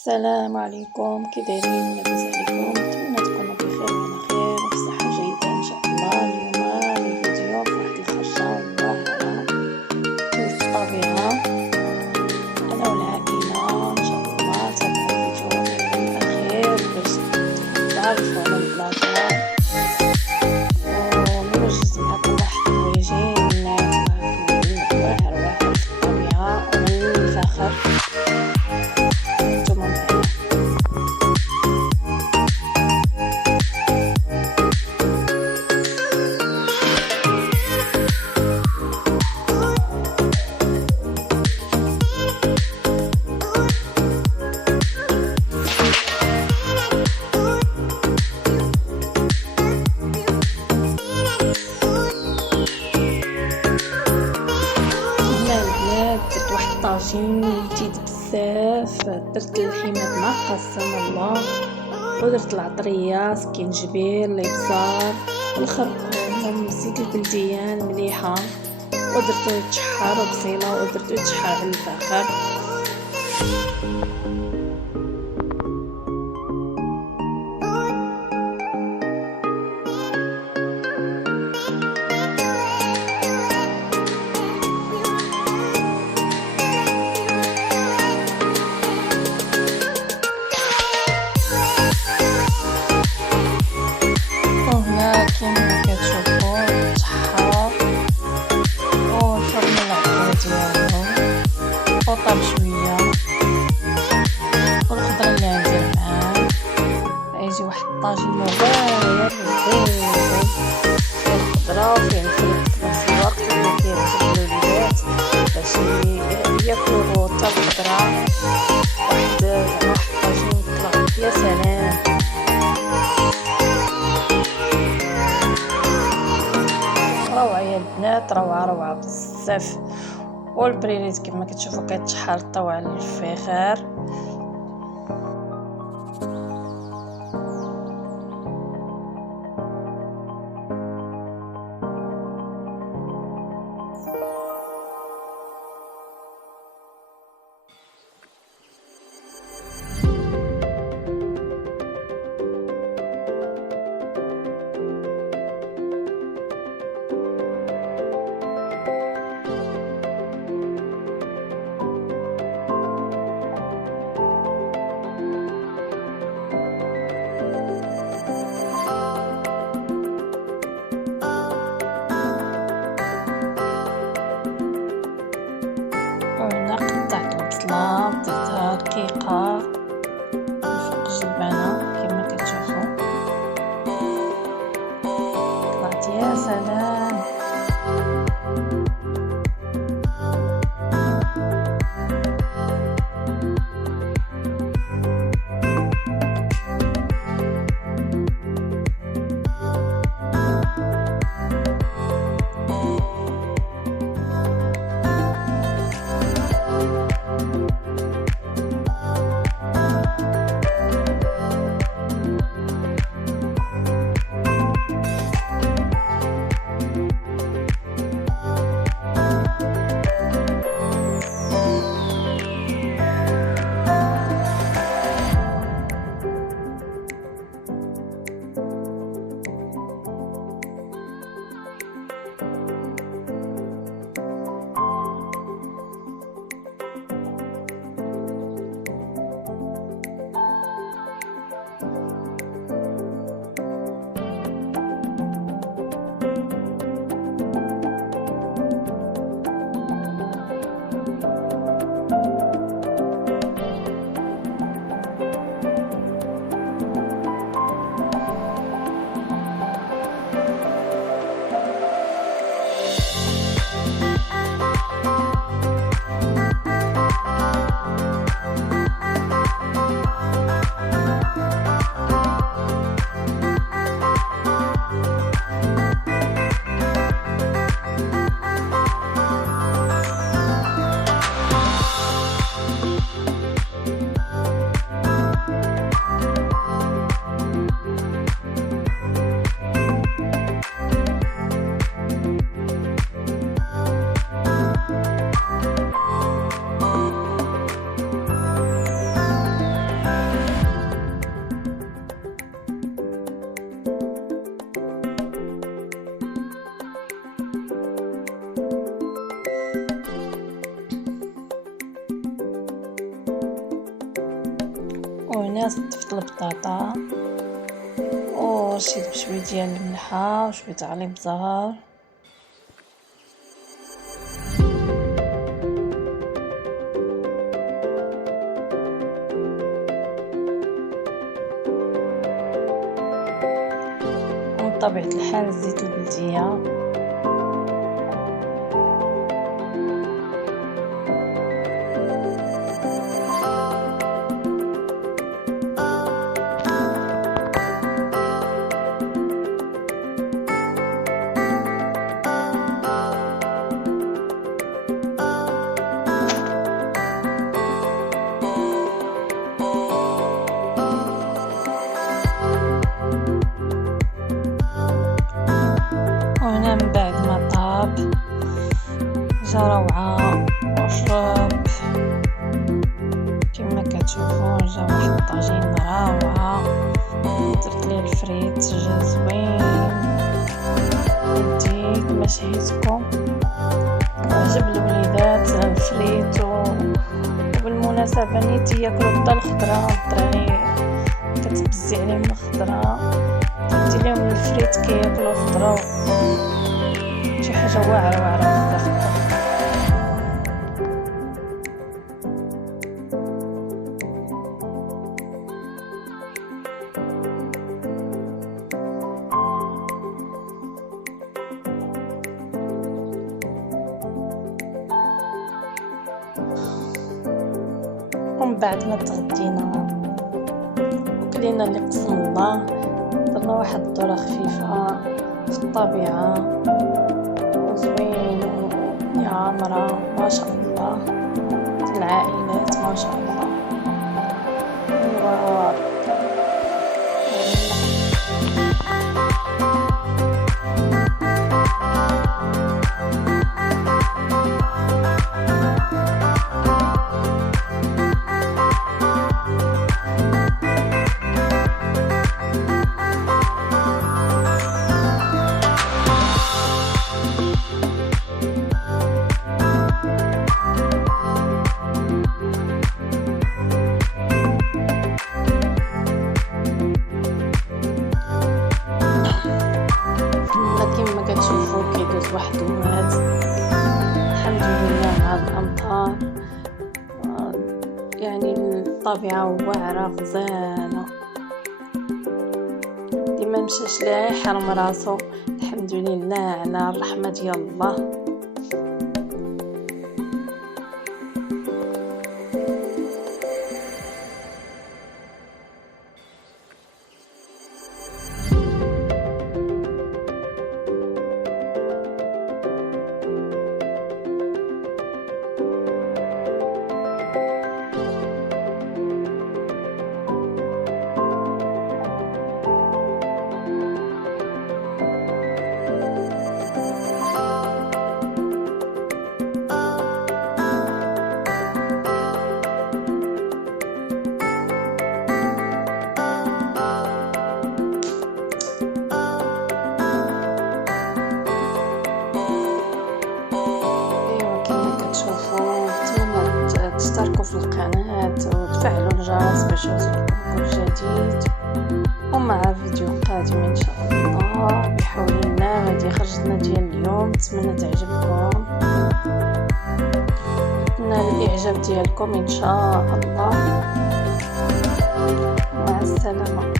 السلام عليكم، كي دايرين؟ لاباس عليكم؟ نتمنى تكونوا بخير وعلى خير وفي صحة جيدة ان شاء الله. اليوم الفيديو في واحد الخرجة والواحرة في الطبيعة، انا والعائلة ان شاء الله. تابعوا الفيديو للاخير باش تعرفوا على البلاصة ونوجد معكم واحد الطجين واعر في الطبيعة ومن لفاخر. درت واحد الطاجين جديد بزاف، درت الحماد مع قسم الله، ودرت العطريه سكينجبير الابزار والخرقوم وزيت البلديان مليحه، ودرت تشحار وبصيله، ودرت تشحار على الفاخر. وهنا كيما كتشوفوا تحار وشربنا العطريه ديالهم وطاب شويه، والخضره اللي عندي معاه يجي واحد الطاجين مغاير زوين فيه الخضره وفيه الفلفل في نفس الوقت اللي كيعجب الوليدات باش ياكلوا حتى الخضره. واحد الطاجين طلع يا سلام. روعه يا البنات، روعه بزاف. والبريريت كما كتشوفوا كتشحر الضوء على الفخار. وهنا صدفت البطاطا ورشيت بشويه ديال الملحه وشويه تاع الابزار. بطبيعة الحال الزيت البلدية. وهنا من بعد ما طاب جا روعة وشرب كما كتشوفوا. جا واحد الطاجين روعة، درت ليه الفريت جا زوين وديت ما شهيتكم وعجب الوليدات الفريت. وبالمناسبة نيتي ياكلوا حتى الخضرة، الدراري كتبزي عليهم الخضرة دير لهم الفريت كياكلوا خضرة، شي حاجه واعره واعره بزاف. ومن بعد ما تغدينا وكلينا اللي قسم الله، درنا واحد الدورة خفيفة في الطبيعة وزوين يا عامرة ما شاء الله، العائلات ما شاء الله. واحد الواد الحمد لله مع الأمطار، يعني الطبيعة واعرة غزالة، ديما مشاش لها يحرم راسو. الحمد لله على الرحمة ديال الله. تشتركوا في القناة وتفعلوا الجرس باش يوصلكم كل جديد، ومع فيديو قادم ان شاء الله بحول الله. هذه خرجتنا ديال اليوم، نتمنى تعجبكم، نتمنى الاعجاب ديالكم ان شاء الله. مع السلامة.